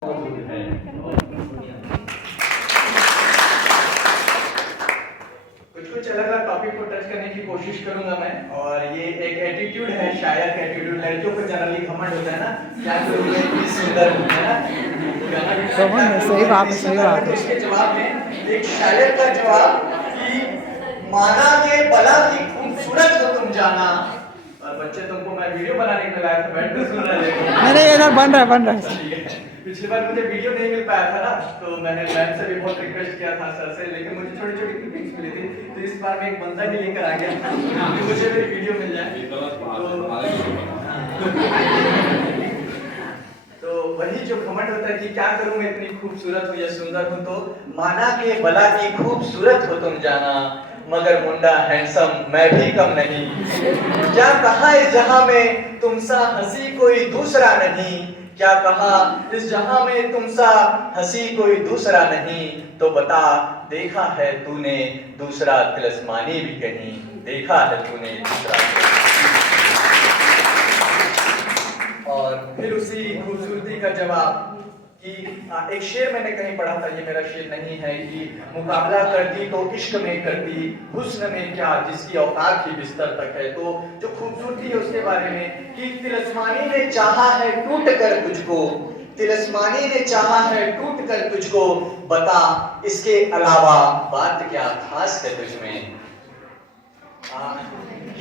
कुछ अलग अलग टॉपिक को टच करने की कोशिश करूंगा मैं। और ये एक एटीट्यूड है, शायर का एटीट्यूड। लड़कियों को जनरली घमंड होता है ना, क्या करूंगा इतनी सुंदर हूं, है ना। सही बात है, सही बात है। इसके जवाब में एक शायर का जवाब कि माना के भला की खूबसूरत हो तुम जाना। और बच्चे तुमको मैं वीडियो बनाने के लिए लाया था, बैठ कर सुन रहे थे। नहीं इधर बन रहा है। पिछली बार मुझे वीडियो नहीं मिल पाया था ना, तो मैंने मैम से भी बहुत रिक्वेस्ट किया था सर से, लेकिन मुझे छोटी छोटी क्लिपिंग्स मिली थी। तो इस बार मैं एक बंदा ही लेकर आ गया कि मुझे मेरी वीडियो मिल जाए। तो वही जो घमंड होता है कि क्या करूं मैं इतनी खूबसूरत हूं या सुंदर हूं। तो माना के भला की खूबसूरत हो तुम जाना, मगर मुंडा हैंडसम मैं भी कम नहीं। क्या कहा इस जहां में तुमसा हंसी कोई दूसरा नहीं। क्या कहा इस जहां में तुमसा हंसी कोई दूसरा नहीं। तो बता देखा है तूने दूसरा तिलस्मानी भी कहीं। देखा है तूने दूसरा। और फिर उसी खूबसूरती का जवाब कि एक शेर मैंने कहीं पढ़ा था, ये मेरा शेर नहीं है, कि मुकाबला करती तो इश्क में करती, हुस्न में क्या जिसकी औकात ही बिस्तर तक है। तो जो खूबसूरती है उसके बारे में कि तिलस्मानी ने चाहा है टूट कर तुझको। तिलस्मानी ने चाहा है टूट कर तुझको। बता इसके अलावा बात क्या खास है तुझमें।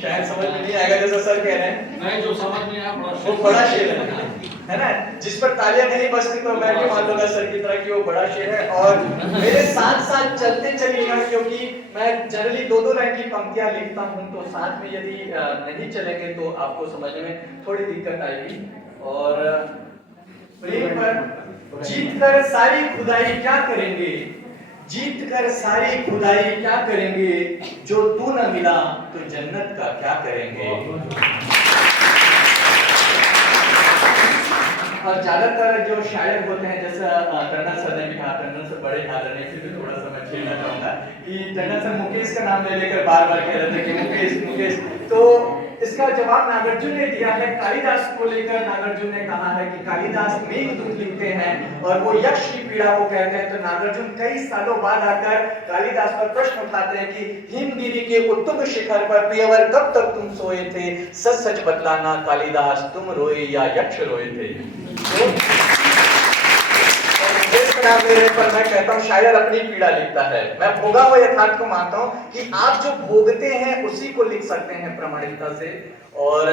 शायद समझ में नहीं आएगा जैसा सर कह रहे हैं। नहीं, जो समझ में आया वो बड़ा शेर है ना, जिस पर तालियां नहीं बजती तो मैं भी मान लूंगा सर की तरह कि वो बड़ा शेर है। और मेरे साथ साथ चलते चलिएगा, क्योंकि मैं जनरली दो दो लाइन की पंक्तियां लिखता हूं, तो साथ में यदि नहीं चलेंगे तो आपको समझने में थोड़ी दिक्कत आएगी। और प्रेम पर जीत कर सारी खुदाई क्या करेंगे। जीत कर सारी खुदाई क्या करेंगे। जो तू न मिला तो जन्नत का क्या करेंगे। और ज्यादातर जो शायर होते हैं, जैसा टंडन सर ने भी कहा, टंडन सर बड़े आदरणीय, फिर भी थोड़ा सा मैं छेड़ना चाहूंगा कि टंडन सर मुकेश का नाम ले लेकर बार बार कह रहे थे कि मुकेश मुकेश। तो इसका जवाब नागार्जुन ने दिया है। कालिदास को लेकर नागार्जुन ने कहा है कि कालिदास मेघदूत लिखते हैं और वो यक्ष की पीड़ा को कहते हैं। तो नागार्जुन कई सालों बाद आकर कालिदास पर प्रश्न उठाते हैं कि हिमगिरी के उत्तुंग शिखर पर प्रियवर कब तक तुम सोए थे। सच सच बतलाना कालिदास तुम रोए या यक्ष रोए थे। तो पर मैं कहता हूँ शायर अपनी पीड़ा लिखता है। मैं भोगा हुआ यथार्थ को मानता हूँ कि आप जो भोगते हैं उसी को लिख सकते हैं प्रामाणिकता से। और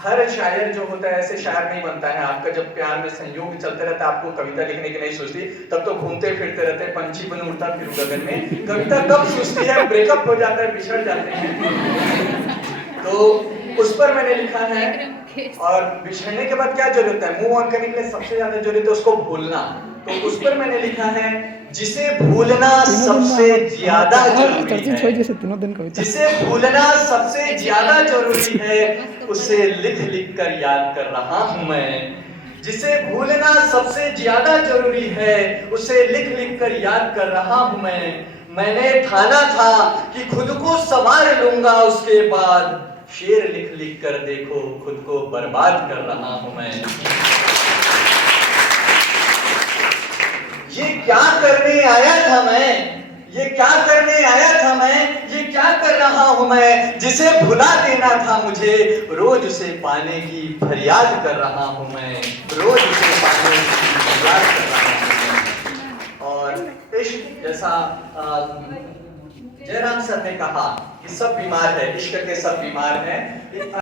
हर शायर जो होता है ऐसे शायर नहीं बनता है। आपका जब प्यार में संयोग चलते रहता है, आपको कविता लिखने की नहीं सोचती, तब तो घूमते फिरते रहते हैं, पंछी बन उड़ता फिर गगन में। कविता कब सोचती है, ब्रेकअप हो जाता है, बिछड़ जाते हैं। तो उस पर मैंने लिखा है। और बिछड़ने के बाद क्या जरूरत है, मूव ऑन करने के लिए सबसे ज्यादा जरूरत है उसको भूलना। तो उस पर मैंने लिखा है जिसे भूलना सबसे ज्यादा जरूरी है। जिसे भूलना सबसे ज्यादा जरूरी है उसे लिख लिख कर याद कर रहा हूं मैं। जिसे भूलना सबसे ज्यादा जरूरी है उसे लिख लिख कर याद कर रहा हूं मैं। मैंने ठाना था कि खुद को संवार लूंगा, उसके बाद शेर लिख लिख कर देखो खुद को बर्बाद कर रहा हूं मैं। ये क्या करने आया था मैं, ये क्या करने आया था मैं, ये क्या कर रहा हूं मैं। जिसे भुला देना था मुझे, रोज उसे पाने की फरियाद कर रहा हूं मैं। रोज उसे पाने की फरियाद कर रहा हूं मैं। और इश्क जैसा जयराम सर ने कहा कि सब बीमार है, इश्क के सब बीमार हैं।